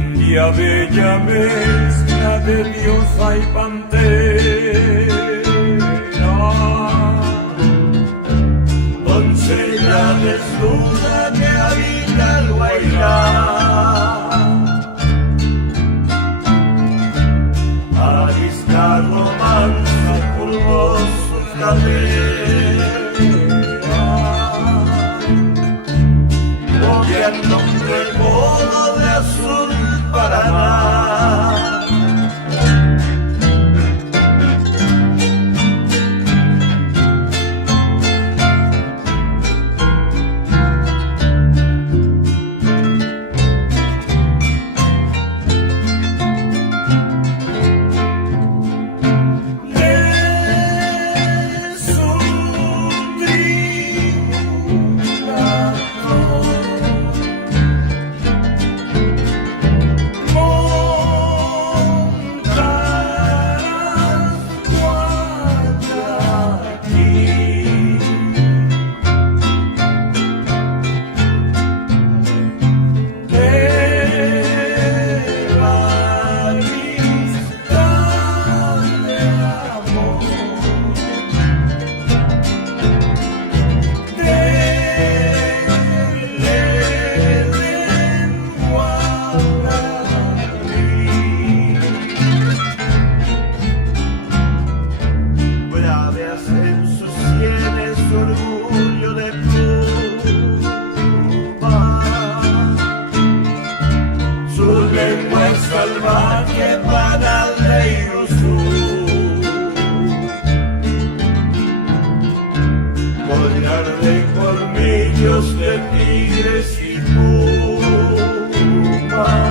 India bella mezcla de diosa y pantera, doncella desnuda que habita el Guairá. Arista romance curvó sus caderas, moviendo un recodo de azul Paraná. Orgullo de pluma, su lengua es salvaje para el rey Rusú, collar de colmillos de tigres y pumas.